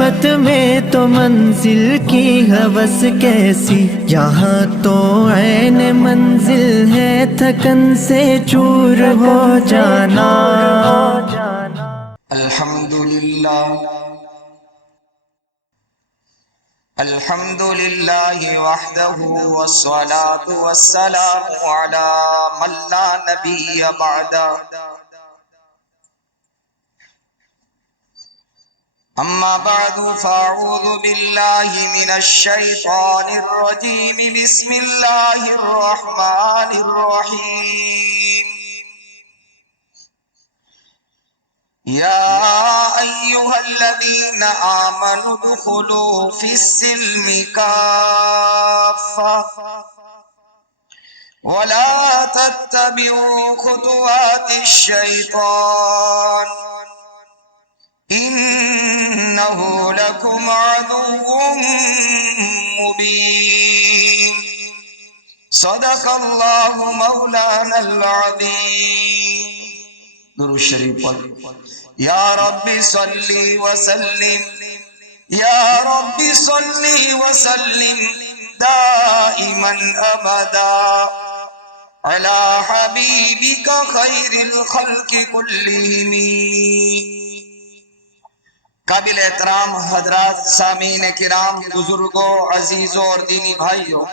الفت میں تو منزل کی ہوس کیسی، یہاں تو عین منزل ہے تھکن سے چور ہو جانا۔ الحمدللہ وحدہ والصلاة والسلام علی من لا نبی بعدہ، اما بعد فاعوذ باللہ من الشیطان الرجیم، بسم اللہ الرحمن الرحیم۔ یا ایہا الذین آمنوا ادخلوا فی السلم کافہ ولا تتبعوا خطوات الشیطان انہ لکم عدو مبین۔ صدق اللہ مولانا العظیم۔ درود شریف پڑھ۔ یا رب صلی وسلم، یا رب صلی وسلم دائما ابدا علی حبیبک خیر الخلق کلہم۔ قابل احترام حضرات، سامعین کرام، بزرگوں، عزیزوں اور دینی بھائیوں،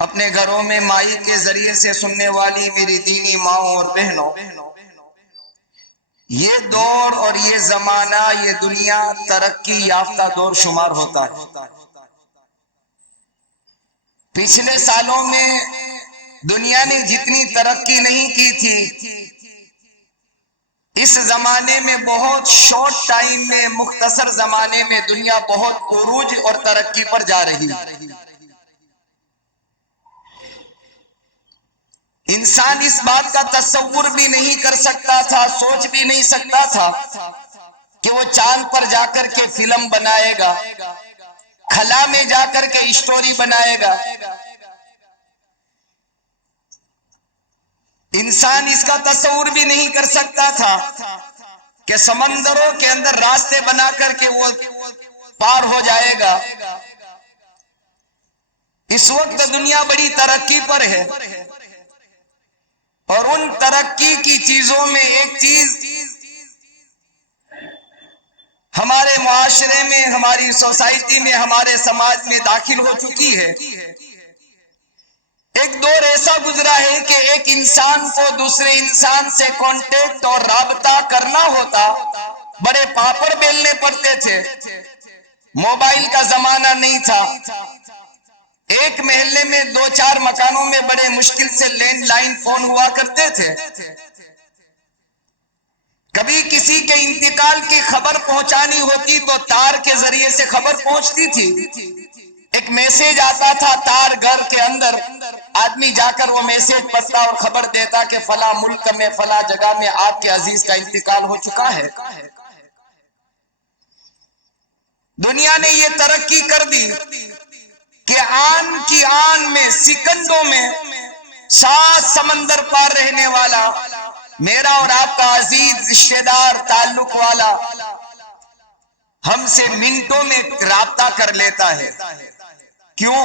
اپنے گھروں میں مائی کے ذریعے سے سننے والی میری دینی ماؤں اور بہنوں، یہ دور اور یہ زمانہ، یہ دنیا ترقی یافتہ دور شمار ہوتا ہے۔ پچھلے سالوں میں دنیا نے جتنی ترقی نہیں کی تھی، اس زمانے میں بہت شارٹ ٹائم میں، مختصر زمانے میں دنیا بہت عروج اور ترقی پر جا رہی ہے۔ انسان اس بات کا تصور بھی نہیں کر سکتا تھا، سوچ بھی نہیں سکتا تھا کہ وہ چاند پر جا کر کے فلم بنائے گا، خلا میں جا کر کے اسٹوری بنائے گا۔ انسان اس کا تصور بھی نہیں کر سکتا تھا کہ سمندروں کے اندر راستے بنا کر کے وہ پار ہو جائے گا۔ اس وقت دنیا بڑی ترقی پر ہے، اور ان ترقی کی چیزوں میں ایک چیز ہمارے معاشرے میں، ہماری سوسائٹی میں، ہمارے سماج میں داخل ہو چکی ہے۔ ایک دور ایسا گزرا ہے کہ ایک انسان کو دوسرے انسان سے کانٹیکٹ اور رابطہ کرنا ہوتا، بڑے پاپڑ بیلنے پڑتے تھے، موبائل کا زمانہ نہیں تھا، ایک محلے میں 2-4 مکانوں میں بڑے مشکل سے لینڈ لائن فون ہوا کرتے تھے۔ کبھی کسی کے انتقال کی خبر پہنچانی ہوتی تو تار کے ذریعے سے خبر پہنچتی تھی، ایک میسیج آتا تھا تار گھر کے اندر، آدمی جا کر وہ میسیج پڑھتا اور خبر دیتا کہ فلاں ملک میں، فلاں جگہ میں آپ کے عزیز کا انتقال ہو چکا ہے۔ دنیا نے یہ ترقی کر دی کہ آن کی آن میں، سیکنڈوں میں 7 سمندر پار رہنے والا میرا اور آپ کا عزیز رشتہ دار، تعلق والا، ہم سے منٹوں میں رابطہ کر لیتا ہے۔ کیوں؟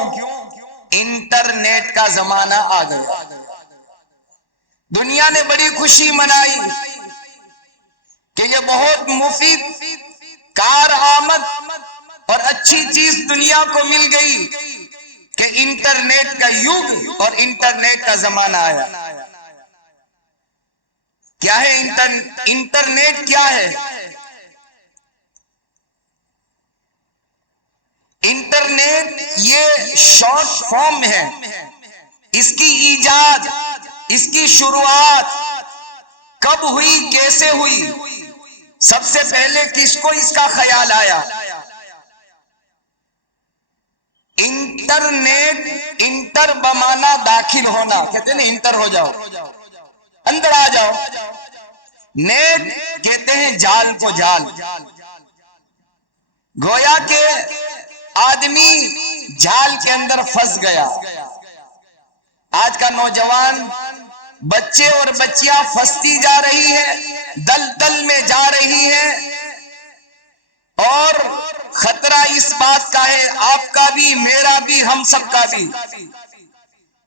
انٹرنیٹ کا زمانہ آ گیا۔ دنیا نے بڑی خوشی منائی کہ یہ بہت مفید، کارآمد اور اچھی چیز دنیا کو مل گئی کہ انٹرنیٹ کا یگ اور انٹرنیٹ کا زمانہ آیا۔ کیا ہے انٹرنیٹ؟ کیا ہے انٹرنیٹ؟ یہ شارٹ فارم ہے۔ اس کی ایجاد، اس کی شروعات کب ہوئی، کیسے ہوئی، سب سے پہلے کس کو اس کا خیال آیا؟ انٹرنیٹ، انٹر بمانا داخل ہونا، کہتے ہیں نا انٹر ہو جاؤ، اندر آ جاؤ۔ نیٹ کہتے ہیں جال کو، جال، گویا کہ آدمی جال کے اندر پھنس گیا۔ آج کا نوجوان، بچے اور بچیاں پھنستی جا رہی ہے، دلدل میں جا رہی ہے، اور خطرہ اس بات کا ہے، آپ کا بھی، میرا بھی، ہم سب کا بھی،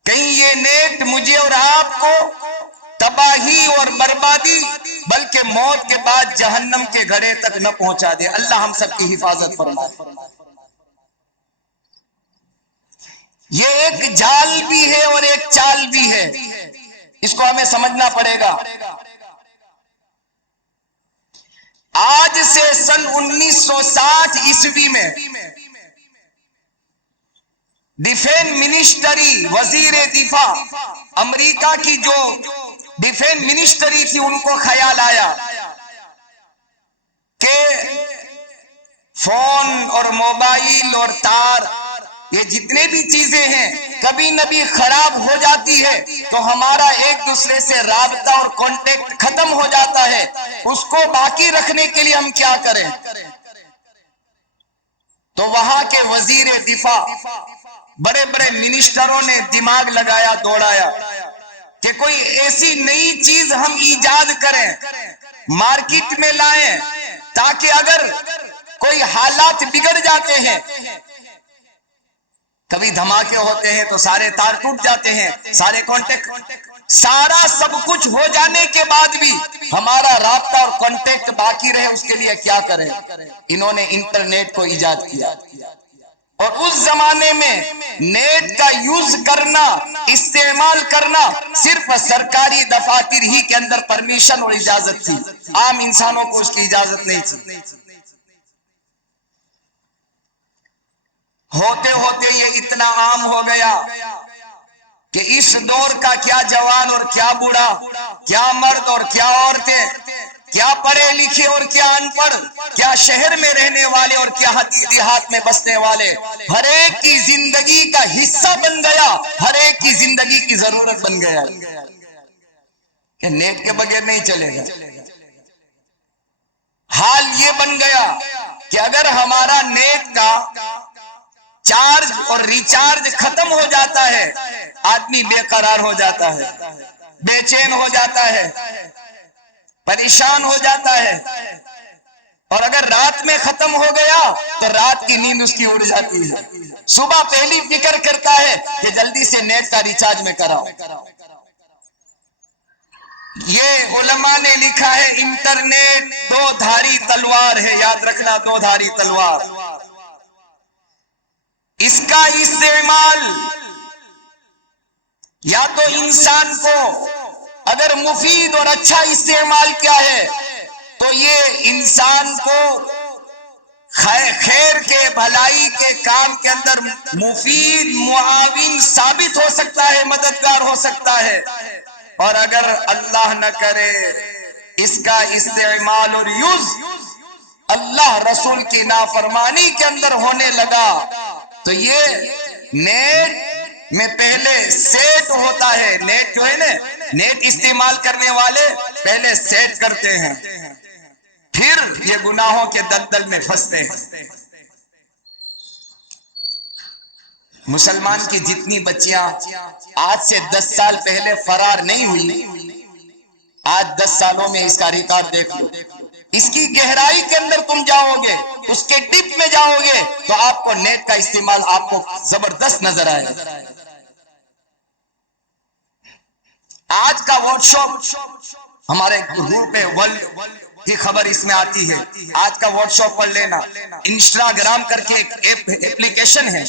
کہیں یہ نیٹ مجھے اور آپ کو تباہی اور بربادی بلکہ موت کے بعد جہنم کے گھڑے تک نہ پہنچا دے۔ اللہ ہم سب کی حفاظت فرمائے۔ یہ ایک جال بھی ہے اور ایک چال بھی ہے، اس کو ہمیں سمجھنا پڑے گا۔ آج سے سن 1960 عیسوی میں ڈیفینس منسٹری، وزیر دفاع امریکہ کی جو ڈیفینس منسٹری تھی، ان کو خیال آیا کہ فون اور موبائل اور تار، یہ جتنے بھی چیزیں ہیں کبھی نبی خراب ہو جاتی ہے تو ہمارا ایک دوسرے سے رابطہ اور کانٹیکٹ ختم ہو جاتا ہے، اس کو باقی رکھنے کے لیے ہم کیا کریں؟ تو وہاں کے وزیر دفاع، بڑے بڑے منسٹروں نے دماغ لگایا، دوڑایا کہ کوئی ایسی نئی چیز ہم ایجاد کریں، مارکیٹ میں لائیں، تاکہ اگر کوئی حالات بگڑ جاتے ہیں، کبھی دھماکے ہوتے ہیں تو سارے تار ٹوٹ جاتے ہیں، سارے کانٹیکٹ، سارا سب کچھ ہو جانے کے بعد بھی ہمارا رابطہ اور کانٹیکٹ باقی رہے، اس کے لیے کیا کریں؟ انہوں نے انٹرنیٹ کو ایجاد کیا، اور اس زمانے میں نیٹ کا یوز کرنا، استعمال کرنا صرف سرکاری دفاتر ہی کے اندر پرمیشن اور اجازت تھی، عام انسانوں کو اس کی اجازت نہیں تھی۔ ہوتے ہوتے یہ اتنا عام ہو گیا کہ اس دور کا کیا جوان اور کیا بوڑھا، کیا مرد اور کیا عورتیں، کیا پڑھے لکھے اور کیا ان پڑھ، کیا شہر میں رہنے والے اور کیا دیہات میں بسنے والے، ہر ایک کی زندگی کا حصہ بن گیا، ہر ایک کی زندگی کی ضرورت بن گیا کہ نیٹ کے بغیر نہیں چلے گا۔ حال یہ بن گیا کہ اگر ہمارا نیٹ کا چارج اور ریچارج ختم ہو جاتا ہے، آدمی بے قرار ہو جاتا ہے، بے چین ہو جاتا ہے، پریشان ہو جاتا ہے، اور اگر رات میں ختم ہو گیا تو رات کی نیند اس کی اڑ جاتی ہے، صبح پہلی فکر کرتا ہے کہ جلدی سے نیٹ کا ریچارج میں کراؤ۔ یہ علماء نے لکھا ہے انٹرنیٹ دو دھاری تلوار ہے، یاد رکھنا، دو دھاری تلوار۔ اس کا استعمال یا تو انسان کو اگر مفید اور اچھا استعمال کیا ہے تو یہ انسان کو خیر کے، بھلائی کے کام کے اندر مفید، معاون ثابت ہو سکتا ہے، مددگار ہو سکتا ہے، اور اگر اللہ نہ کرے اس کا استعمال اور یوز اللہ رسول کی نافرمانی کے اندر ہونے لگا تو یہ نیٹ میں پہلے سیٹ ہوتا ہے، نیٹ جو ہے نا، نیٹ استعمال کرنے والے پہلے سیٹ کرتے ہیں، پھر یہ گناہوں کے دلدل میں پھنستے ہیں۔ مسلمان کی جتنی بچیاں آج سے 10 سال پہلے فرار نہیں ہوئی، آج 10 سالوں میں اس کا ریکارڈ دیکھ لو، اس کی گہرائی کے اندر تم جاؤ گے، اس کے ڈپ میں جاؤ گے تو آپ کو نیٹ کا استعمال آپ کو زبردست نظر آئے گا۔ آج کا واٹس ایپ ہمارے گروپ میں ورلڈ کی خبر اس میں آتی ہے، آج کا واٹس ایپ پڑھ لینا، انسٹاگرام کر کے ایک ایپلیکیشن ہے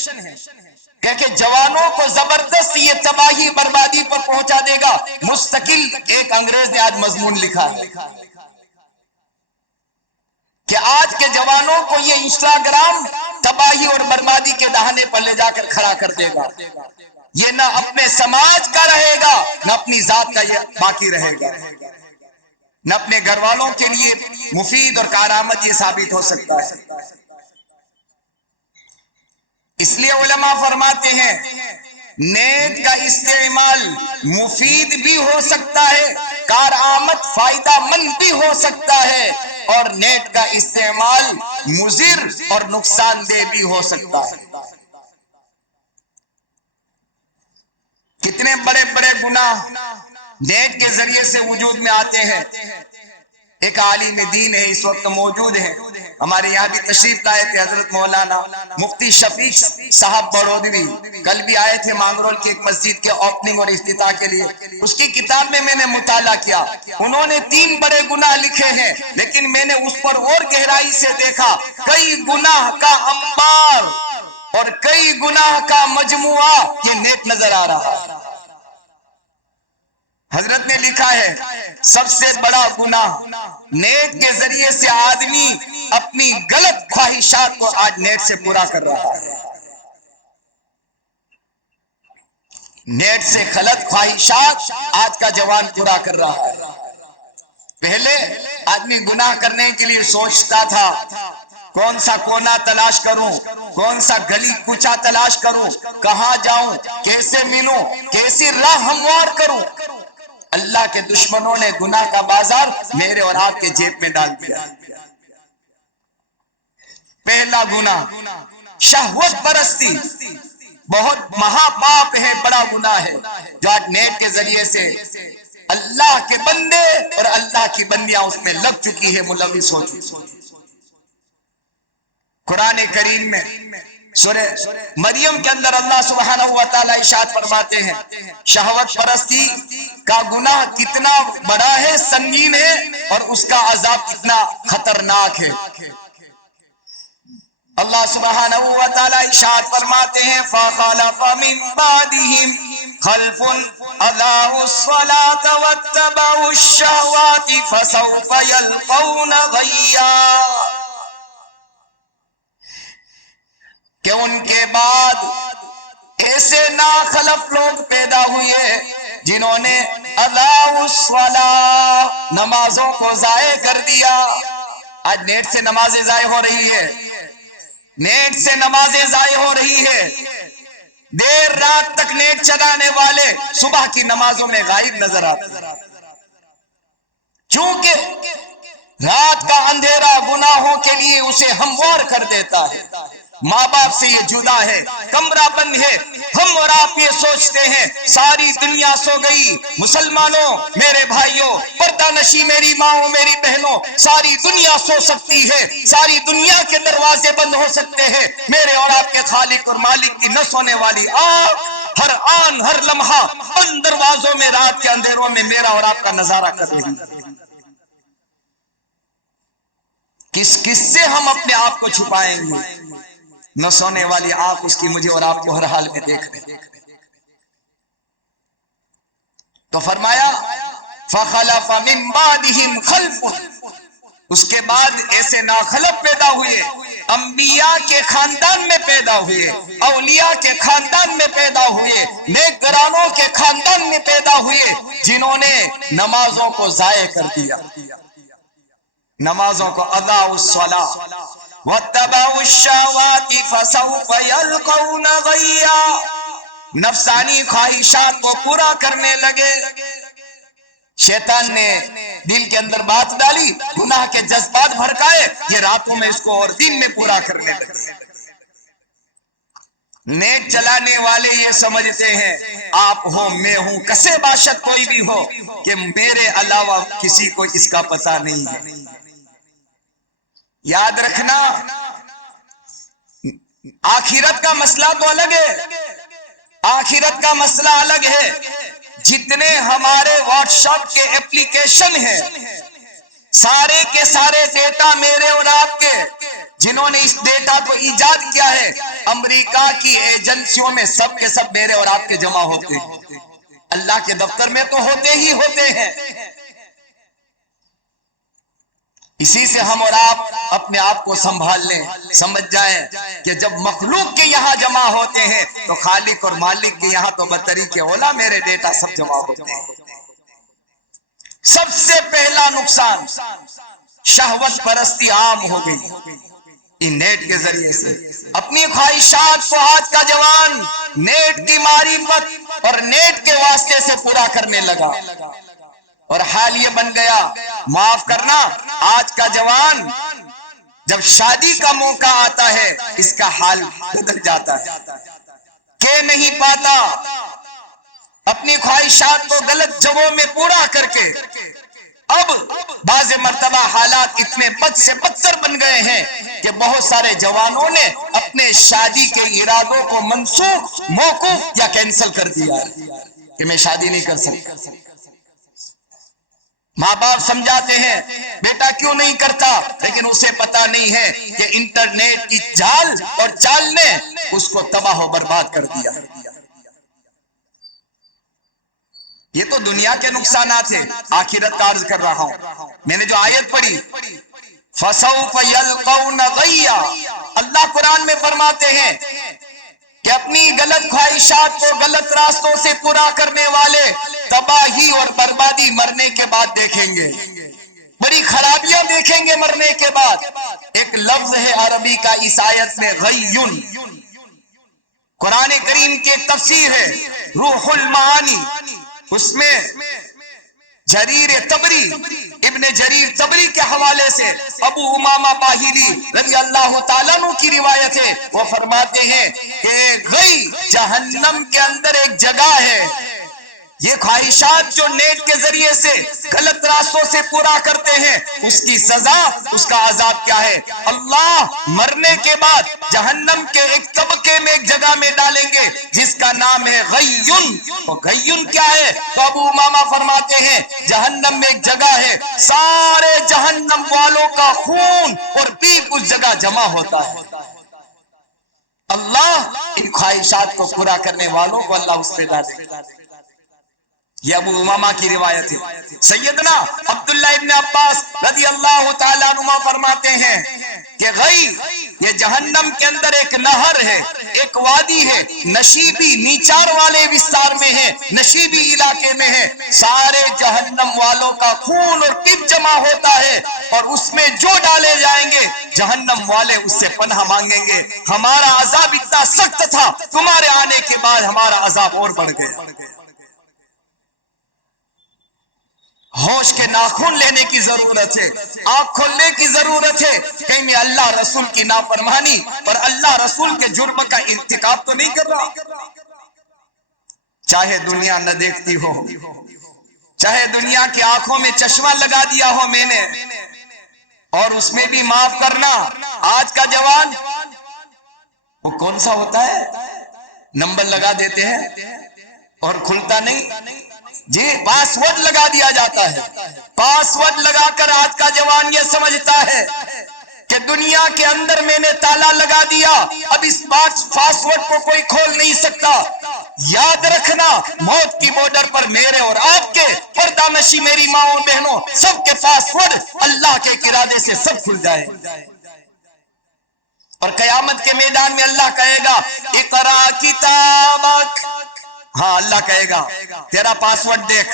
کہ جوانوں کو زبردست یہ تباہی بربادی پر پہنچا دے گا، مستقل ایک انگریز نے آج مضمون لکھا ہے کہ آج کے جوانوں کو یہ انسٹاگرام تباہی اور بربادی کے دہانے پر لے جا کر کھڑا کر دے گا، یہ نہ اپنے سماج کا رہے گا نہ اپنی ذات کا یہ باقی رہے گا، نہ اپنے گھر والوں کے لیے مفید اور کارآمد یہ ثابت ہو سکتا ہے۔ اس لیے علماء فرماتے ہیں نیٹ کا استعمال مفید بھی ہو سکتا ہے، کارآمد فائدہ مند بھی ہو سکتا ہے، اور نیٹ کا استعمال مضر اور نقصان دہ بھی ہو سکتا ہے۔ کتنے بڑے بڑے گناہ نیٹ کے ذریعے سے وجود میں آتے ہیں۔ ایک عالم دین ہے، اس وقت موجود ہے، ہمارے یہاں بھی تشریف لائے تھے حضرت مولانا مفتی شفیق صاحب بڑودوی، کل بھی آئے تھے مانگرول کی ایک مسجد کے اوپننگ اور افتتاح کے لیے. اس کی کتاب میں نے مطالعہ کیا، انہوں نے 3 بڑے گناہ لکھے ہیں، لیکن میں نے اس پر اور گہرائی سے دیکھا، کئی گناہ کا انبار اور کئی گناہ کا مجموعہ یہ نیک نظر آ رہا ہے. حضرت نے لکھا ہے سب سے بڑا گناہ نیٹ کے ذریعے سے آدمی اپنی غلط خواہشات کو آج نیٹ سے پورا کر رہا ہے. نیٹ سے غلط خواہشات آج کا جوان پورا کر رہا ہے. پہلے آدمی گناہ کرنے کے لیے سوچتا تھا کون سا کونا تلاش کروں، کون سا گلی کوچا تلاش کروں، کہاں جاؤں، کیسے ملوں، کیسی راہ ہموار کروں. اللہ کے دشمنوں نے گناہ کا بازار میرے اور آپ کے جیب میں ڈال دیا. پہلا گناہ شہوت پرستی، بہت مہا پاپ ہے، بڑا گناہ ہے، جو آج نیٹ کے ذریعے سے اللہ کے بندے اور اللہ کی بندیاں اس میں لگ چکی ہے، ملوث ہو چکی. قرآن کریم میں سورہ مریم کے اندر اللہ سبحانہ و تعالی ارشاد فرماتے ہیں شہوت پرستی کا گناہ کتنا بڑا ہے، سنگین ہے، اور اس کا عذاب کتنا خطرناک ہے. اللہ سبحانہ و تعالی ارشاد فرماتے ہیں فَخَلَفَ مِن بَعْدِهِمْ خَلْفٌ أَضَاعُوا الصَّلَاةَ وَاتَّبَعُوا الشَّهَوَاتِ فَسَوْفَ يَلْقَوْنَ غَيًّا. کہ ان کے بعد ایسے ناخلف لوگ پیدا ہوئے جنہوں نے اضاعوا الصلاۃ، نمازوں کو ضائع کر دیا. آج نیٹ سے نمازیں ضائع ہو رہی ہے، نیٹ سے نمازیں ضائع ہو رہی ہے. دیر رات تک نیٹ چلانے والے صبح کی نمازوں میں غائب نظر آتے ہیں، چونکہ رات کا اندھیرا گناہوں کے لیے اسے ہموار کر دیتا ہے. ماں باپ سے یہ جدا ہے، کمرہ بند ہے. ہم اور آپ یہ سوچتے ہیں ساری دنیا سو گئی. مسلمانوں، میرے بھائیوں، پردہ نشی میری ماؤں، میری بہنوں، ساری دنیا سو سکتی ہے، ساری دنیا کے دروازے بند ہو سکتے ہیں، میرے اور آپ کے خالق اور مالک کی نہ سونے والی آنکھ ہر آن ہر لمحہ ان دروازوں میں رات کے اندھیروں میں میرا اور آپ کا نظارہ کر رہی ہے. کس سے ہم اپنے آپ کو چھپائیں گے؟ نہ سونے والی آنکھ اس کی مجھے اور آپ کو ہر حال میں دیکھ رہے. تو فرمایا فَخَلَفَ مِن بَعْدِهِمْ خَلْفٌ، اس کے بعد ایسے ناخلف پیدا ہوئے، انبیاء کے خاندان میں پیدا ہوئے، اولیاء کے خاندان میں پیدا ہوئے، نیک گرانوں کے خاندان میں پیدا ہوئے، جنہوں نے نمازوں کو ضائع کر دیا، نمازوں کو اضاعوا الصلاۃ وَاتَّبَعُوا الشَّهَوَاتِ فَسَوْفَ يَلْقَوْنَ غَيًّا. نفسانی خواہشات کو پورا کرنے لگے. شیطان نے دل کے اندر بات ڈالی، گناہ کے جذبات بھڑکائے، یہ راتوں میں اس کو اور دن میں پورا کرنے لگے. نیٹ چلانے والے یہ سمجھتے ہیں آپ ہو میں ہوں، کسے باشد کوئی بھی ہو، کہ میرے علاوہ کسی کو اس کا پتہ نہیں ہے. یاد رکھنا آخرت کا مسئلہ تو الگ ہے، آخرت کا مسئلہ الگ ہے. جتنے ہمارے واٹس ایپ کے ایپلیکیشن ہیں، سارے کے سارے ڈیٹا میرے اور آپ کے، جنہوں نے اس ڈیٹا کو ایجاد کیا ہے امریکہ کی ایجنسیوں میں، سب کے سب میرے اور آپ کے جمع ہوتے ہیں. اللہ کے دفتر میں تو ہوتے ہی ہوتے ہیں. اسی سے ہم اور آپ اپنے آپ کو سنبھال لیں، سمجھ جائیں کہ جب مخلوق کے یہاں جمع ہوتے ہیں تو خالق اور مالک کے یہاں تو بطریق اولا میرے ڈیٹا سب جمع ہوتے ہیں. سب سے پہلا نقصان شہوت پرستی عام ہو گئی ان نیٹ کے ذریعے سے. اپنی خواہشات کو آج کا جوان نیٹ کی معرفت اور نیٹ کے واسطے سے پورا کرنے لگا، اور حال یہ بن گیا، معاف کرنا، آج کا جوان جب شادی کا موقع آتا ہے اس کا حال بدل جاتا ہے. کہ نہیں پاتا اپنی خواہشات کو غلط جگہوں میں پورا کر کے اب بعض مرتبہ حالات اتنے بد سے بدتر بن گئے ہیں کہ بہت سارے جوانوں نے اپنے شادی کے ارادوں کو منسوخ، موقوف یا کینسل کر دیا کہ میں شادی نہیں کر سکتا۔ ماں باپ سمجھاتے ہیں بیٹا کیوں نہیں کرتا، لیکن اسے پتا نہیں ہے کہ انٹرنیٹ کی جال اور چال نے اس کو تباہ و برباد کر دیا۔ یہ تو دنیا کے نقصانات ہیں، آخرت کا عرض کر رہا ہوں۔ میں نے جو آیت پڑھی فَسَوْفَ يَلْقَوْنَ غَيًّا، اللہ قرآن میں فرماتے ہیں کہ اپنی غلط خواہشات کو غلط راستوں سے پورا کرنے والے تباہی اور بربادی مرنے کے بعد دیکھیں گے، بڑی خرابیاں دیکھیں گے مرنے کے بعد۔ ایک لفظ ہے عربی کا اس آیت میں غیّن، قرآن کریم کی ایک تفسیر ہے روح المعانی، اس میں جریر طبری، ابن جریر طبری کے حوالے سے ابو امامہ باہلی رضی اللہ تعالیٰ عنہ کی روایت ہے، وہ فرماتے ہیں کہ غی جہنم کے اندر ایک جگہ ہے، یہ خواہشات جو نیٹ کے ذریعے سے غلط راستوں سے پورا کرتے ہیں اس کی سزا، اس کا عذاب کیا ہے؟ اللہ مرنے کے بعد جہنم کے ایک طبقے میں ایک جگہ میں ڈالیں گے جس کا نام ہے غیّن۔ اور غیّن کیا ہے؟ تو ابو امامہ فرماتے ہیں جہنم میں ایک جگہ ہے، سارے جہنم والوں کا خون اور پیپ اس جگہ جمع ہوتا ہے۔ اللہ ان خواہشات کو پورا کرنے والوں کو اللہ اس پہ ڈالے گا۔ یہ ابو امامہ کی روایت ہے۔ سیدنا عبداللہ ابن عباس رضی اللہ تعالیٰ عنہ فرماتے ہیں کہ غی یہ جہنم کے اندر ایک نہر ہے، ایک وادی ہے، نشیبی نیچار والے وستار میں ہے، نشیبی علاقے میں ہے، سارے جہنم والوں کا خون اور پیپ جمع ہوتا ہے اور اس میں جو ڈالے جائیں گے جہنم والے اس سے پناہ مانگیں گے، ہمارا عذاب اتنا سخت تھا، تمہارے آنے کے بعد ہمارا عذاب اور بڑھ گیا۔ ہوش کے ناخن لینے کی ضرورت ہے، آنکھ کھولنے کی ضرورت ہے، کہیں میں اللہ رسول کی نافرمانی پر اللہ رسول کے جرم کا ارتکاب تو نہیں کر رہا۔ چاہے دنیا نہ دیکھتی ہو، چاہے دنیا کی آنکھوں میں چشمہ لگا دیا ہو میں نے، اور اس میں بھی معاف کرنا، آج کا جوان وہ کون سا ہوتا ہے، نمبر لگا دیتے ہیں اور کھلتا نہیں، جی پاس ورڈ لگا دیا جاتا ہے، پاس ورڈ لگا کر آج کا جوان یہ سمجھتا ہے کہ دنیا کے اندر میں نے تالا لگا دیا، اب اس پاس ورڈ کو کوئی کھول نہیں سکتا۔ یاد رکھنا موت کی بارڈر پر میرے اور آپ کے پردہ نشی میری ماں اور بہنوں سب کے پاس ورڈ اللہ کے ارادے سے سب کھل جائے، اور قیامت کے میدان میں اللہ کہے گا اقرا کتابک، ہاں اللہ کہے گا تیرا پاسورڈ دیکھ،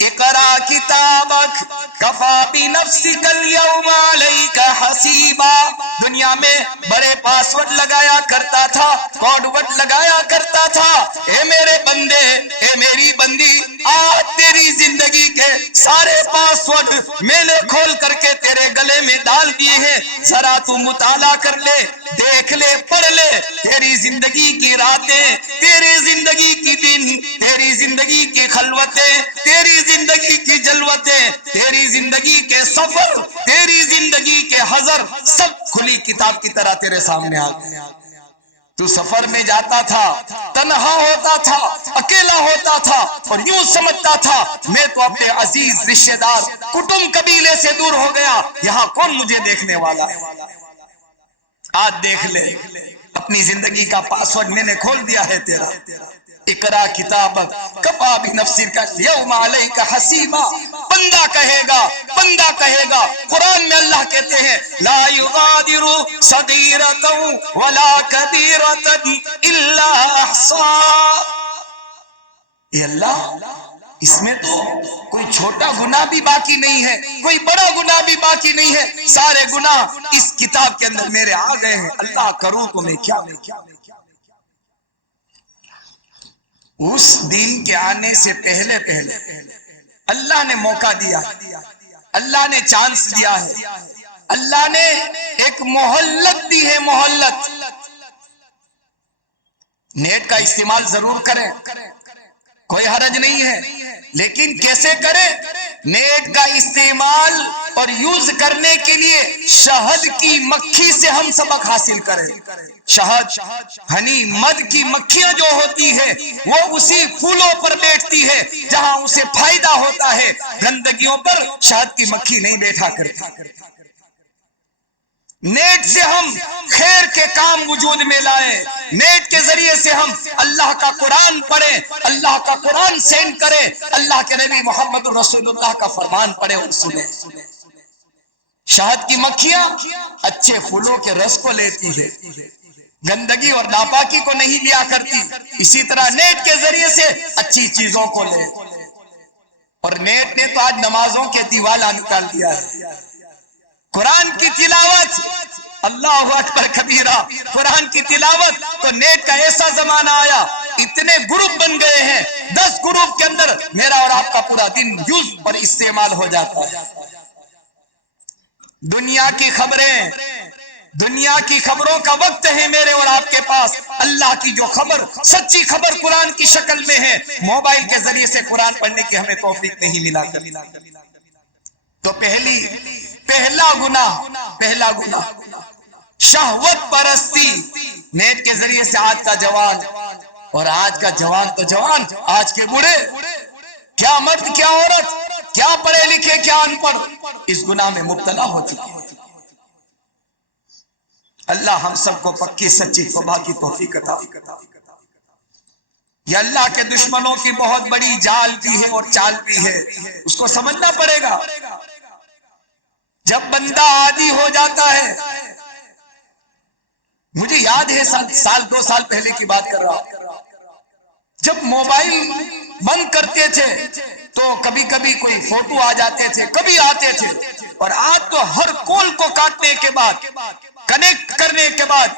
اقرا کتابک کفا بنفسک اليوم علیک حسیبا۔ دنیا میں بڑے پاسورڈ لگایا کرتا تھا، کوڈ ورڈ لگایا کرتا تھا، اے میرے بندے، اے میری بندی، آج تیری زندگی کے سارے پاسورڈ میں نے کھول کر کے تیرے گلے میں ڈال دیے ہیں، ذرا تو مطالعہ کر لے، دیکھ لے، پڑھ لے، تیری زندگی کی راتیں، تیری زندگی کی دن، تیری زندگی کی خلوتیں، تیری زندگی کی جلوتیں، تیری زندگی کے سفر، تیری زندگی کے حضر، سب کھلی کتاب کی طرح تیرے سامنے آ گئے۔ تو سفر میں جاتا تھا، تنہا ہوتا تھا، اکیلا ہوتا تھا، اور یوں سمجھتا تھا میں تو اپنے عزیز رشتہ دار کٹم قبیلے سے دور ہو گیا، یہاں کون مجھے دیکھنے والا ہے۔ آج دیکھ لے اپنی زندگی کا پاسورڈ میں نے کھول دیا ہے تیرا۔ اقرا کتابک کفا بنفسک اليوم علیک حسیبا۔ بندہ کہے گا، بندہ کہے گا، قرآن میں اللہ کہتے ہیں لا یغادر صغیرۃ ولا کبیرۃ الا احصاها۔ اے اللہ اس میں تو کوئی چھوٹا گناہ بھی باقی نہیں ہے، کوئی بڑا گناہ بھی باقی نہیں ہے، سارے گناہ اس کتاب کے اندر میرے آ گئے ہیں، اللہ کروں تو میں کیا۔ اس دن کے آنے سے پہلے اللہ نے موقع دیا، اللہ نے چانس دیا ہے، اللہ نے ایک مہلت دی ہے، مہلت۔ نیٹ کا استعمال ضرور کریں، کوئی حرج نہیں ہے، لیکن کیسے کرے؟ نیٹ کا استعمال اور یوز کرنے کے لیے شہد کی مکھی سے ہم سبق حاصل کریں۔ شہد، ہنی، مد کی مکھیاں جو ہوتی ہے وہ اسی پھولوں پر بیٹھتی ہے جہاں اسے فائدہ ہوتا ہے، گندگیوں پر شہد کی مکھی نہیں بیٹھا کرتی۔ نیٹ سے ہم خیر کے کام وجود میں لائیں، نیٹ کے ذریعے سے ہم اللہ کا قرآن پڑھیں، اللہ کا قرآن سینڈ کریں، اللہ کے نبی محمد رسول اللہ کا فرمان پڑھیں اور سنیں۔ شہد کی مکھیاں اچھے پھولوں کے رس کو لیتی ہے، گندگی اور ناپاکی کو نہیں لیا کرتی۔ اسی طرح نیٹ کے ذریعے سے اچھی چیزوں کو لے، اور نیٹ نے تو آج نمازوں کے دیوالا نکال دیا ہے۔ قرآن کی تلاوت، اللہ اکبر کبیرہ، قرآن کی تلاوت تو نیٹ کا ایسا زمانہ آیا، اتنے گروپ بن گئے ہیں، 10 گروپ کے اندر میرا اور آپ کا پورا دن یوز پر استعمال ہو جاتا ہے۔ دنیا کی خبریں، دنیا کی خبروں کا وقت ہے میرے اور آپ کے پاس۔ اللہ کی جو خبر، سچی خبر قرآن کی شکل میں ہے، موبائل کے ذریعے سے قرآن پڑھنے کی ہمیں توفیق نہیں ملا کرتی۔ تو پہلا گناہ شہوت پرستی۔ نیٹ کے ذریعے سے آج کا جوان، اور آج کا جوان تو جوان، آج کے بوڑھے، کیا مرد کیا عورت، کیا پڑھے لکھے کیا ان پڑھ، اس گناہ میں مبتلا ہو چکے۔ اللہ ہم سب کو پکی سچی توبہ کی توفیق عطا فرمائے۔ یہ اللہ کے دشمنوں کی بہت بڑی جال بھی ہے اور چال بھی ہے، اس کو سمجھنا پڑے گا۔ جب بندہ عادی ہو جاتا ہے، مجھے یاد ہے 2 سال پہلے کی بات کر رہا ہوں، جب موبائل بند کرتے تھے تو کبھی کبھی کوئی فوٹو آ جاتے تھے، کبھی آتے تھے، اور آج تو ہر کال کو کاٹنے کے بعد، کنیکٹ کرنے کے بعد،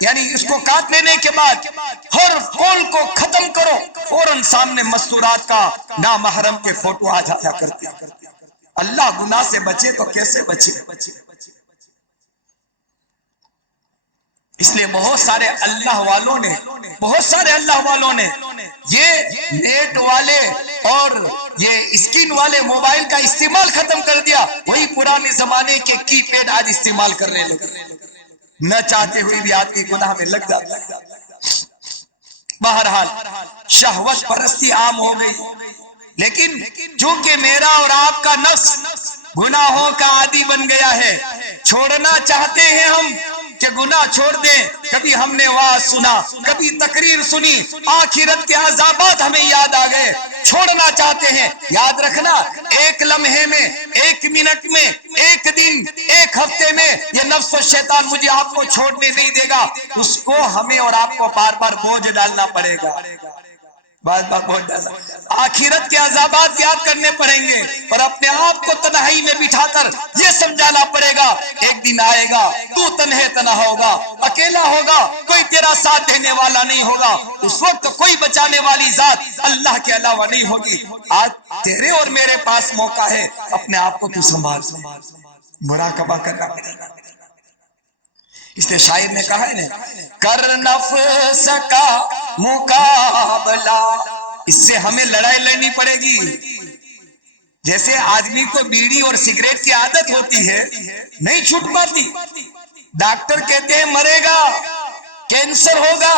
یعنی اس کو کاٹ لینے کے بعد ہر کال کو ختم کرو، فوراً سامنے مستورات کا نامحرم کے فوٹو آ جایا کرتے ہیں۔ اللہ گناہ سے بچے تو کیسے بچے؟ اس لیے بہت سارے اللہ والوں نے یہ نیٹ والے اور یہ اسکرین والے موبائل کا استعمال ختم کر دیا، وہی پرانے زمانے کے کی پیڈ آج استعمال کرنے لگے، نہ چاہتے ہوئے بھی آدمی گناہ میں لگ جاتا ہے۔ بہرحال شہوت پرستی عام ہو گئی، لیکن چونکہ میرا اور آپ کا نفس گناہوں کا عادی بن گیا ہے، چھوڑنا چاہتے ہیں ہم کہ گناہ چھوڑ دیں۔ کبھی ہم نے وعظ سنا، کبھی تقریر سنی، آخرت کے عذابات ہمیں یاد آ گئے، چھوڑنا چاہتے ہیں۔ یاد رکھنا، ایک لمحے میں، ایک منٹ میں، ایک دن، ایک ہفتے میں یہ نفس و شیطان مجھے آپ کو چھوڑنے نہیں دے گا، اس کو ہمیں اور آپ کو بار بار بوجھ ڈالنا پڑے گا، بار بار بوجھ ڈالنا۔ آخرت کے عذابات یاد کرنے پڑیں گے، اور اپنے آپ کو تنہائی میں بٹھا کر یہ سمجھانا پڑے گا، ایک دن آئے گا تو تنہا ہوگا، اکیلا ہوگا، کوئی تیرا ساتھ دینے والا نہیں ہوگا، اس وقت کوئی بچانے والی ذات اللہ کے علاوہ نہیں ہوگی۔ آج تیرے اور میرے پاس موقع ہے، اپنے آپ کو تو سنبھال، مراقبہ کرنا پڑے گا۔ اس لیے شاعر نے کہا ہے نا، کر نفس کا مقابلہ، اس سے ہمیں لڑائی لڑنی پڑے گی۔ جیسے آدمی کو بیڑی اور سگریٹ کی عادت ہوتی ہے، نہیں چھوٹ پاتی، ڈاکٹر کہتے ہیں مرے گا، کینسر ہوگا،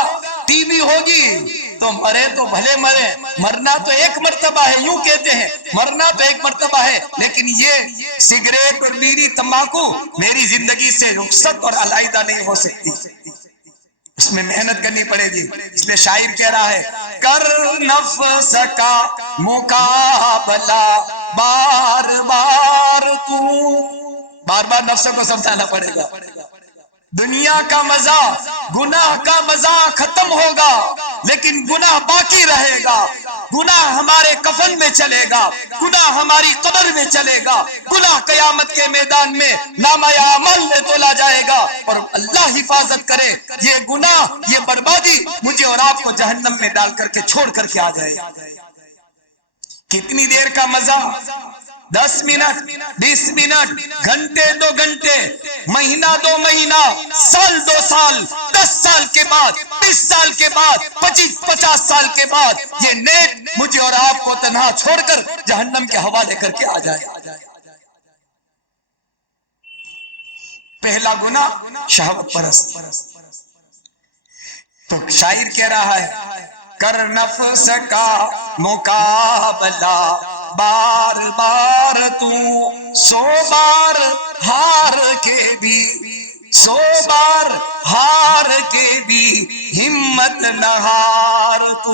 ٹی بی ہوگی، تو مرے تو بھلے مرے، مرنا تو ایک مرتبہ ہے، یوں کہتے ہیں مرنا تو ایک مرتبہ ہے، لیکن یہ سگریٹ اور بیڑی تمباکو میری زندگی سے رخصت اور علیحدہ نہیں ہو سکتی، اس میں محنت کرنی پڑے گی۔ اس لیے شاعر کہہ رہا ہے، کر نفس کا مقابلہ، بار بار نفس کو سمجھانا پڑے گا۔ دنیا کا مزہ، گناہ کا مزہ ختم ہوگا، لیکن گناہ باقی رہے گا، گناہ ہمارے کفن میں چلے گا، گناہ ہماری قبر میں چلے گا، گناہ قیامت کے میدان میں نامہ اعمال میں تولا جائے گا، اور اللہ حفاظت کرے یہ گناہ، یہ بربادی مجھے اور آپ کو جہنم میں ڈال کر کے چھوڑ کر کے آ جائے۔ کتنی دیر کا مزہ، 10 منٹ، 20 منٹ، گھنٹے 2 گھنٹے، مہینہ 2 مہینہ، سال 2 سال، 10 سال کے بعد، 20 سال کے بعد، 50 سال کے بعد یہ نیٹ مجھے اور آپ کو تنہا چھوڑ کر جہنم کے حوالے کر کے آ جائے۔ پہلا گناہ شہوت پرست۔ تو شاعر کہہ رہا ہے کر نفس کا مقابلہ بار بار تو 100 بار ہار کے بھی، 100 بار ہار کے بھی ہمت نہ ہار تو۔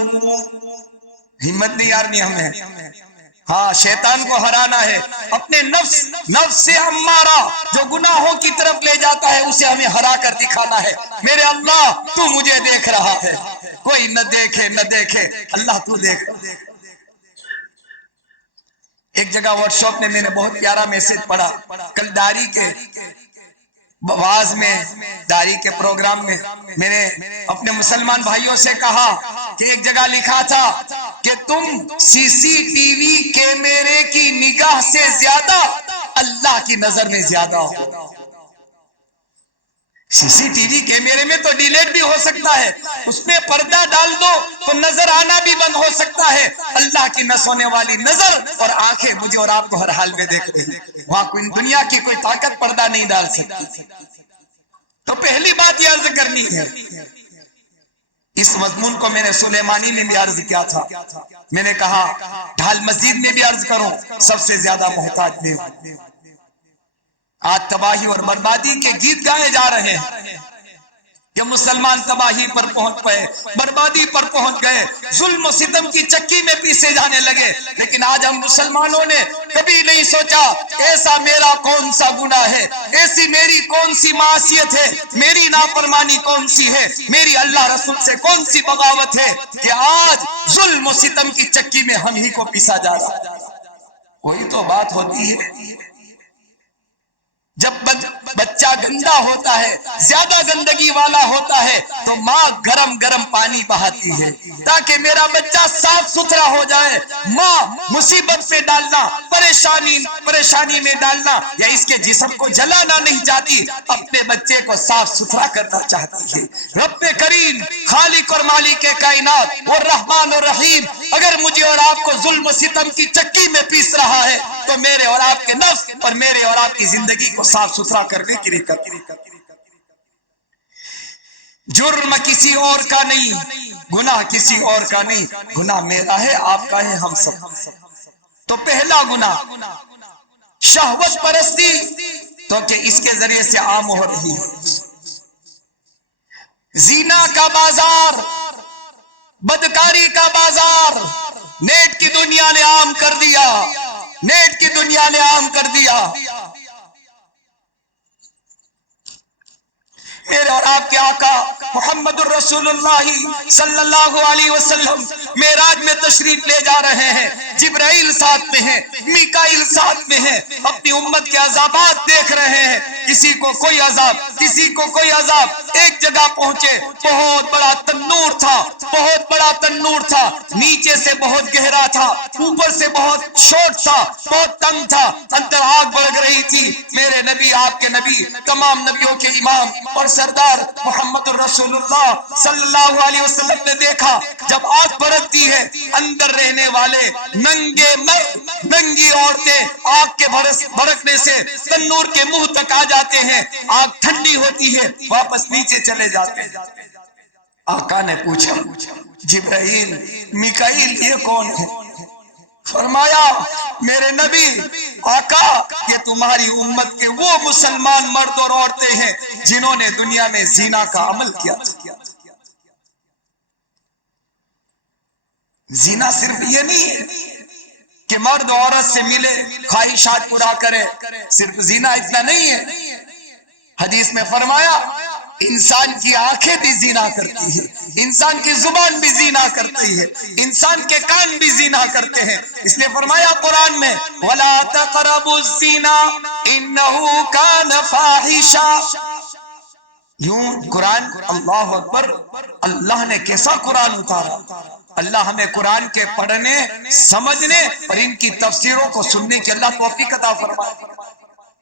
ہمت نہیں ہارنی ہمیں، ہاں شیطان کو ہرانا ہے، اپنے نفس سے امارہ جو گناہوں کی طرف لے جاتا ہے اسے ہمیں ہرا کر دکھانا ہے۔ میرے اللہ تو مجھے دیکھ رہا ہے، کوئی نہ دیکھے نہ دیکھے، اللہ تو دیکھ رہا ہے۔ ایک جگہ ورک شاپ میں نے بہت پیارا میسج پڑھا، کل داڑھی کے واز میں، داڑھی کے پروگرام میں میں نے اپنے مسلمان بھائیوں سے کہا کہ ایک جگہ لکھا تھا کہ تم CCTV کیمرے کی نگاہ سے زیادہ اللہ کی نظر میں زیادہ ہو۔ CCTV کیمرے میں تو ڈیلیٹ بھی ہو سکتا ہے، اس میں پردہ ڈال دو تو نظر آنا بھی بند ہو سکتا ہے، اللہ کی نہ سونے والی نظر اور آنکھیں مجھے اور آپ کو ہر حال میں دیکھ رہی ہیں، وہاں کوئی دنیا کی کوئی طاقت پردہ نہیں ڈال سکتی۔ تو پہلی بات یہ عرض کرنی ہے، اس مضمون کو میں نے سلیمانی میں بھی عرض کیا تھا، میں نے کہا ڈھال مسجد میں بھی عرض کروں، سب سے زیادہ محتاج میں ہوں۔ آج تباہی اور بربادی کے گیت گائے جا رہے ہیں کہ مسلمان تباہی پر پہنچ گئے، بربادی پر پہنچ گئے، ظلم و ستم کی چکی میں پیسے جانے لگے، لیکن آج ہم مسلمانوں نے کبھی نہیں سوچا ایسا میرا کون سا گناہ ہے، ایسی میری کون سی معصیت ہے، میری نافرمانی کون سی ہے، میری اللہ رسول سے کون سی بغاوت ہے کہ آج ظلم و ستم کی چکی میں ہم ہی کو پیسا جا رہا ہے۔ وہی تو بات ہوتی ہے، جب بچہ گندا ہوتا ہے، زیادہ گندگی والا ہوتا ہے تو ماں گرم گرم پانی بہاتی ہے تاکہ میرا بچہ صاف ستھرا ہو جائے۔ ماں مصیبت میں ڈالنا، پریشانی میں ڈالنا یا اس کے جسم کو جلانا نہیں چاہتی، اپنے بچے کو صاف ستھرا کرنا چاہتی ہے۔ رب کریم خالق اور مالک کائنات اور رحمان اور رحیم اگر مجھے اور آپ کو ظلم و ستم کی چکی میں پیس رہا ہے تو میرے اور آپ کے نفس اور میرے اور آپ کی زندگی کو صاف ستھرا کرنے کی لیے جرم کسی اور کا نہیں، گناہ کسی اور کا نہیں، گناہ میرا ہے، آپ کا ہے، ہم سب۔ تو پہلا گناہ شہوت پرستی، تو کہ اس کے ذریعے سے عام ہو رہی ہے۔ زنا کا بازار، بدکاری کا بازار نیٹ کی دنیا نے عام کر دیا، نیٹ کی دنیا نے عام کر دیا۔ میرے اور آپ کے آقا محمد الرسول اللہ صلی اللہ علیہ وسلم معراج میں تشریف لے جا رہے ہیں، جبرائیل ساتھ میں ہیں، میکائیل ساتھ میں ہیں، اپنی امت کے عذابات دیکھ رہے ہیں، کسی کو کوئی عذاب، کسی کو کوئی عذاب۔ ایک جگہ پہنچے، بہت بڑا تنور تھا، بہت بڑا تنور تھا، نیچے سے بہت گہرا تھا، اوپر سے بہت شارٹ تھا، بہت تنگ تھا، اندر آگ بڑھ رہی تھی۔ میرے نبی، آپ کے نبی، تمام نبیوں کے امام اور سردار محمد الرسول اللہ صلی اللہ علیہ وسلم نے دیکھا جب آگ بھڑکتی ہے، اندر رہنے والے ننگے مرد، ننگی عورتیں آگ کے بھڑکنے سے تنور کے منہ تک آ جاتے ہیں، آگ ٹھنڈی ہوتی ہے، واپس نیچے چلے جاتے ہیں۔ آقا نے پوچھا جبرائیل، میکائیل، یہ کون ہے؟ فرمایا میرے نبی آقا یہ تمہاری امت کے وہ مسلمان مرد اور عورتیں ہیں جنہوں نے دنیا میں زنا کا عمل کیا تھا۔ زنا صرف یہ نہیں ہے کہ مرد عورت سے ملے، خواہشات پورا کرے، صرف زنا اتنا نہیں ہے۔ حدیث میں فرمایا انسان کی آنکھیں بھی زنا کرتی ہیں، انسان کی زبان بھی زنا کرتی ہے، انسان کے کان بھی زنا کرتے ہیں، اس لیے فرمایا قرآن میں وَلَا تَقْرَبُوا الزِّنَا إِنَّهُ كَانَ فَاحِشًا۔ یوں قرآن، اللہ اکبر، اللہ نے کیسا قرآن اتارا۔ اللہ ہمیں قرآن کے پڑھنے، سمجھنے اور ان کی تفسیروں کو سننے کی اللہ توفیق عطا فرمائے۔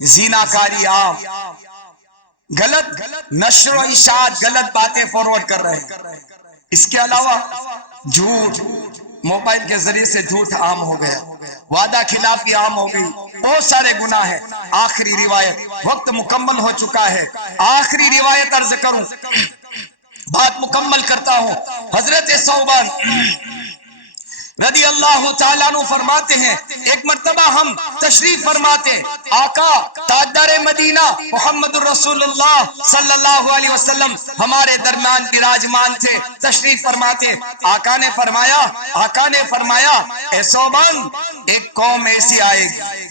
زیناکاری عام، غلط نشر و اشاعت، غلط باتیں فارورڈ کر رہے ہیں۔ اس کے علاوہ جھوٹ، موبائل کے ذریعے سے جھوٹ عام ہو گیا، وعدہ خلافی عام ہو گئی، بہت سارے گناہ ہیں۔ آخری روایت، وقت مکمل ہو چکا ہے، آخری روایت عرض کروں، بات مکمل کرتا ہوں۔ حضرت ثوبان رضی اللہ تعالیٰ عنہ فرماتے ہیں، ایک مرتبہ ہم تشریف فرماتے، آقا تاجدار مدینہ محمد الرسول اللہ صلی اللہ علیہ وسلم ہمارے درمیان براجمان تھے، تشریف فرماتے۔ آقا نے فرمایا اے ثوبان، ایک قوم ایسی آئے گی،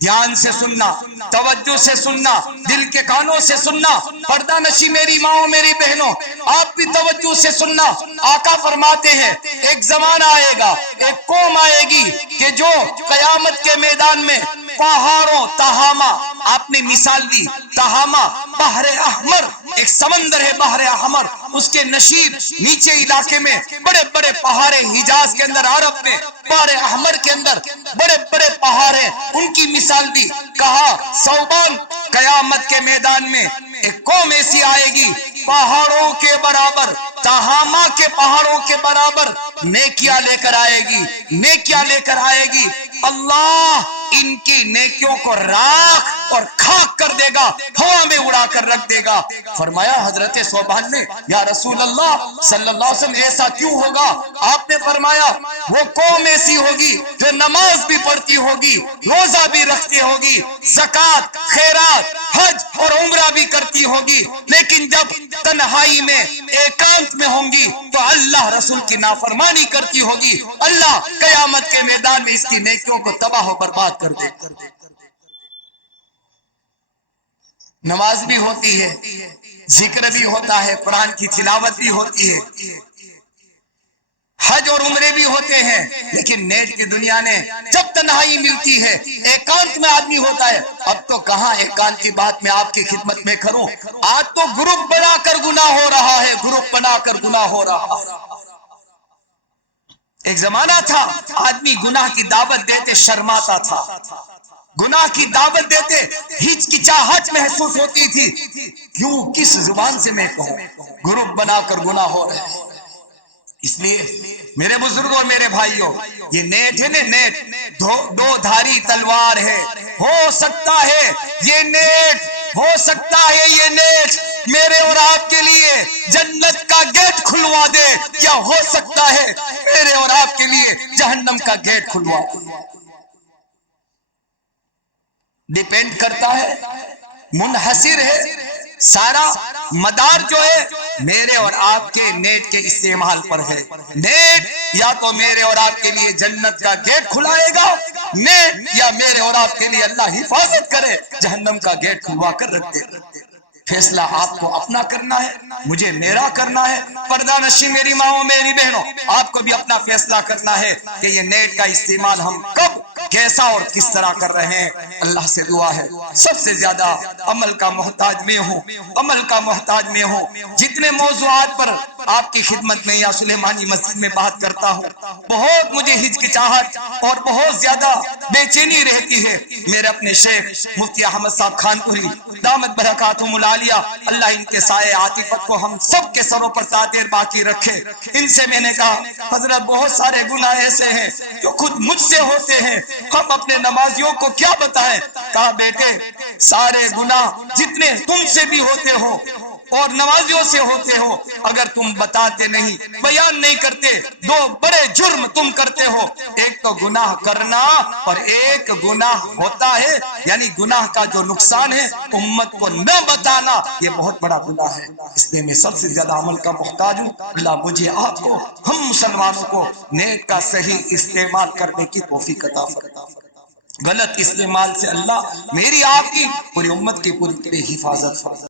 دھیان سے سننا، توجہ سے سننا، دل کے کانوں سے سننا، پردہ نشی میری ماں میری بہنوں آپ بھی توجہ سے سننا۔ آقا فرماتے ہیں ایک زمانہ آئے گا، ایک قوم آئے گی کہ جو قیامت کے میدان میں پہاڑوں تہامہ، آپ نے مثال دی تہامہ، بحر احمر، ایک سمندر ہے بحر احمر، اس کے نشیب نیچے علاقے میں بڑے بڑے پہاڑ، حجاز کے اندر، عرب میں بحر احمر کے اندر بڑے بڑے پہاڑ ہیں، ان کی مثال دی۔ کہا ثوبان قیامت کے میدان میں ایک قوم ایسی آئے گی پہاڑوں کے برابر، تہامہ کے پہاڑوں کے برابر نیکیاں لے کر آئے گی، نیکیاں لے کر آئے گی، اللہ ان کی نیکیوں کو راکھ اور خاک کر دے گا، ہوا میں اڑا کر رکھ دے گا۔ فرمایا حضرت ثوبان نے یا رسول اللہ صلی اللہ علیہ وسلم ایسا کیوں ہوگا؟ آپ نے فرمایا وہ قوم ایسی ہوگی جو نماز بھی پڑھتی ہوگی، روزہ بھی رکھتی ہوگی، زکوٰۃ، خیرات، حج اور عمرہ بھی کرتی ہوگی، لیکن جب تنہائی میں ایکانت میں ہوں گی تو اللہ رسول کی نافرمانی کرتی ہوگی، اللہ قیامت کے میدان میں اس کی نیکیوں کو تباہ و برباد کر دے۔ نماز بھی ہوتی ہے، ذکر بھی ہوتا ہے، قرآن کی تلاوت بھی ہوتی ہے، حج اور عمرے بھی ہوتے ہیں، لیکن نیٹ کی دنیا نے جب تنہائی ملتی ہے، ایکانت میں آدمی ہوتا ہے، اب تو کہاں ایکانت کی بات میں آپ کی خدمت میں کروں، آج تو گروپ بنا کر گناہ ہو رہا ہے، گروپ بنا کر گناہ ہو رہا ہے۔ ایک زمانہ تھا آدمی گناہ کی دعوت دیتے شرماتا تھا، گناہ کی دعوت دیتے ہچکچاہٹ محسوس ہوتی تھی، کیوں کس زبان سے میں کہوں، گروپ بنا کر گناہ ہو رہے ہیں۔ اس لیے میرے بزرگوں اور میرے بھائیوں، یہ نیٹ ہے نا، نیٹ دو دھاری تلوار ہے، ہو سکتا ہے یہ نیٹ میرے اور آپ کے لیے جنت کا گیٹ کھلوا دے، یا ہو سکتا ہے میرے اور آپ کے لیے جہنم کا گیٹ کھلوا دے، ڈیپینڈ کرتا ہے، منحصر ہے، سارا مدار جو ہے میرے اور آپ کے نیٹ کے استعمال پر ہے۔ نیٹ یا تو میرے اور آپ کے لیے جنت کا گیٹ کھلائے گا، نیٹ یا میرے اور آپ کے لیے اللہ حفاظت کرے جہنم کا گیٹ کھلوا کر رکھ دے۔ فیصلہ آپ کو اپنا کرنا ہے، مجھے میرا کرنا ہے، پردہ نشی میری ماں میری بہنوں آپ کو بھی اپنا فیصلہ کرنا ہے کہ یہ نیٹ کا استعمال ہم کب، کیسا اور کس طرح کر رہے ہیں۔ اللہ سے دعا ہے، سب سے زیادہ عمل کا محتاج میں ہوں، عمل کا محتاج میں ہوں۔ جتنے موضوعات پر آپ کی خدمت میں یا سلیمانی مسجد میں بات کرتا ہوں، بہت مجھے ہچکچاہٹ اور بہت زیادہ بے چینی رہتی ہے۔ میرے اپنے شیخ مفتی احمد صاحب خان پوری دامت برکاتہم العالیہ، اللہ ان کے سائے عاطفت کو ہم سب کے سروں پر تادیر باقی رکھے۔ ان سے میں نے کہا حضرت بہت سارے گناہ ایسے ہیں جو خود مجھ سے ہوتے ہیں، ہم اپنے نمازیوں کو کیا بتائیں؟ کہا بیٹے سارے گناہ جتنے تم سے بھی ہوتے ہو اور نمازیوں سے ہوتے ہو، اگر تم بتاتے نہیں، بیان نہیں کرتے، دو بڑے جرم تم کرتے ہو، ایک تو گناہ کرنا اور ایک گناہ ہوتا ہے، یعنی گناہ کا جو نقصان ہے امت کو نہ بتانا، یہ بہت بڑا گناہ ہے۔ اس لیے میں سب سے زیادہ عمل کا محتاج ہوں۔ اللہ مجھے آپ کو، ہم مسلمانوں کو نیٹ کا صحیح استعمال کرنے کی توفیق عطا فرمائے، غلط استعمال سے اللہ میری آپ کی پوری امت کی پوری حفاظت فرمائے۔